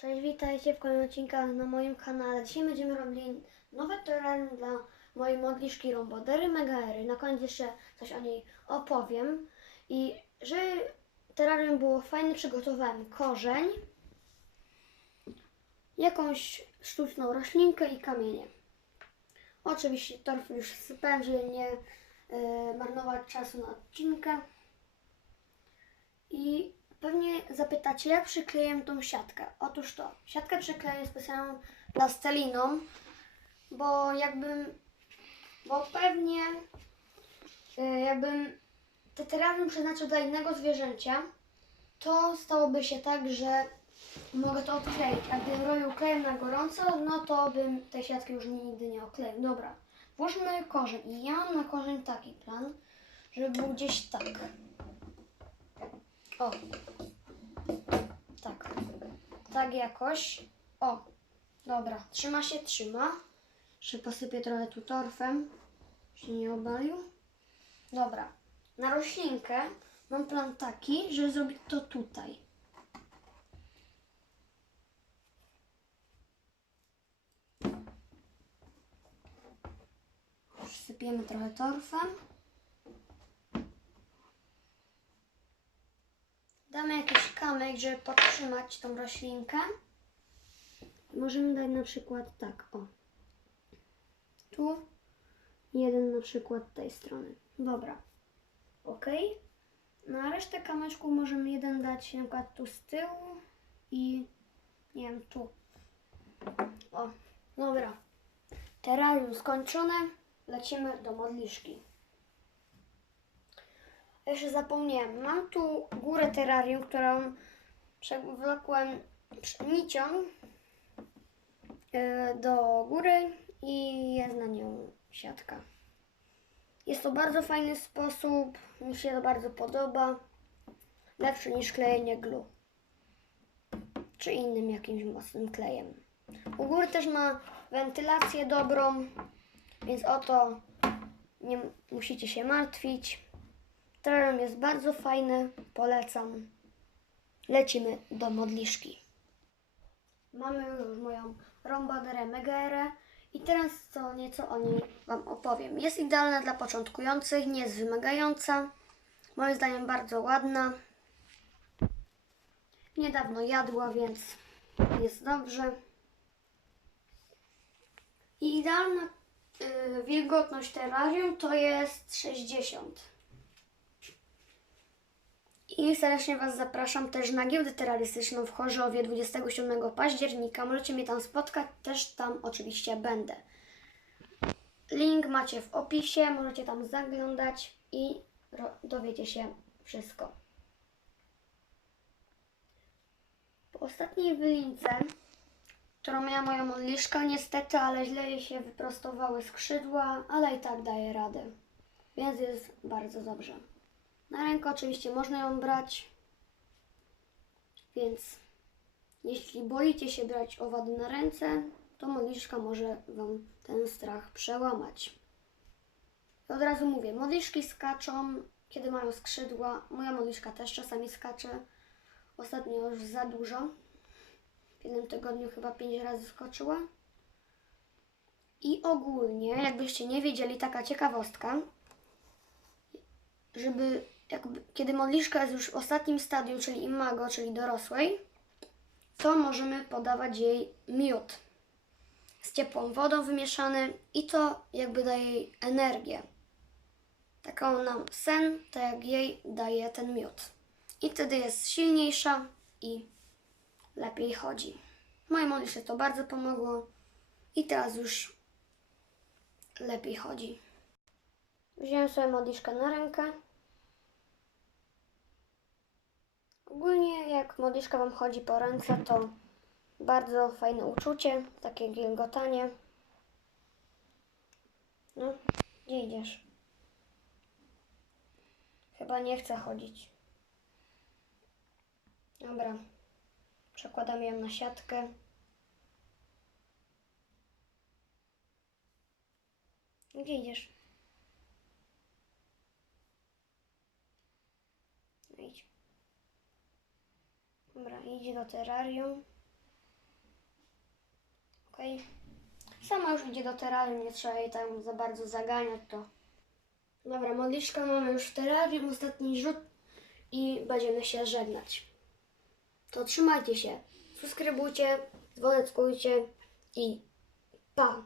Cześć, witajcie w kolejnych odcinkach na moim kanale. Dzisiaj będziemy robili nowe terrarium dla mojej modliszki Rombodery Megaery. Na koniec jeszcze coś o niej opowiem. I żeby terrarium było fajne, przygotowałem korzeń, jakąś sztuczną roślinkę i kamienie. Oczywiście torf już sypałem, żeby nie e, marnować czasu na odcinkę. I pewnie zapytacie, jak przykleję tą siatkę. Otóż to, siatkę przykleję specjalną plastelliną, bo jakbym, bo pewnie y, jakbym te terrarium przeznaczył dla innego zwierzęcia, to stałoby się tak, że mogę to odkleić, a gdybym robił klejem na gorąco, no to bym tej siatki już nigdy nie okleił. Dobra, włóżmy korzeń i ja mam na korzeń taki plan, żeby był gdzieś tak. O. Tak. Tak jakoś. O. Dobra. Trzyma się, trzyma. Jeszcze posypię trochę tu torfem. Się nie obalił. Dobra. Na roślinkę mam plan taki, żeby zrobić to tutaj. Sypiemy trochę torfem. Żeby podtrzymać tą roślinkę. Możemy dać na przykład tak, o. Tu jeden na przykład tej strony. Dobra. Ok. Na resztę kamyczków możemy jeden dać na przykład tu z tyłu i nie wiem, tu. O, dobra. Terrarium skończone. Lecimy do modliszki. Jeszcze zapomniałem. Mam tu górę terrarium, którą przewlokłem nicią e, do góry i jest na nią siatka. Jest to bardzo fajny sposób. Mi się to bardzo podoba. Lepszy niż klejenie glu. Czy innym jakimś mocnym klejem. U góry też ma wentylację dobrą, więc o to nie musicie się martwić. Terrarium jest bardzo fajny, polecam. Lecimy do modliszki. Mamy już moją rombaderę megaerę i teraz co nieco o niej Wam opowiem. Jest idealna dla początkujących, nie jest wymagająca. Moim zdaniem bardzo ładna. Niedawno jadła, więc jest dobrze. I idealna y, wilgotność terrarium to jest 60. I serdecznie Was zapraszam też na giełdę terrorystyczną w Chorzowie 27 października. Możecie mnie tam spotkać, też tam oczywiście będę. Link macie w opisie, możecie tam zaglądać i dowiecie się wszystko. Po ostatniej wylince, którą miała moja modliszka, niestety, ale źle jej się wyprostowały skrzydła, ale i tak daje radę. Więc jest bardzo dobrze. Na rękę oczywiście można ją brać, więc jeśli boicie się brać owady na ręce, to modliszka może Wam ten strach przełamać. I od razu mówię, modliszki skaczą, kiedy mają skrzydła. Moja modliszka też czasami skacze. Ostatnio już za dużo. W jednym tygodniu chyba pięć razy skoczyła. I ogólnie, jakbyście nie wiedzieli, taka ciekawostka, żeby jakby, kiedy modliszka jest już w ostatnim stadium, czyli imago, czyli dorosłej, to możemy podawać jej miód z ciepłą wodą wymieszany i to jakby daje jej energię. Taką nam sen, tak jak jej daje ten miód. I wtedy jest silniejsza i lepiej chodzi. Mojej modliszce to bardzo pomogło i teraz już lepiej chodzi. Wziąłem sobie modliszkę na rękę. Ogólnie jak modliszka Wam chodzi po ręce, to bardzo fajne uczucie, takie gilgotanie. No, gdzie idziesz? Chyba nie chce chodzić. Dobra, przekładamy ją na siatkę. Gdzie idziesz? No idź. Dobra, idź do terrarium. Okej. Sama już idzie do terrarium, nie trzeba jej tam za bardzo zaganiać to. Dobra, modliszka mamy już w terrarium, ostatni rzut i będziemy się żegnać. To trzymajcie się, subskrybujcie, dzwoneckujcie i pa!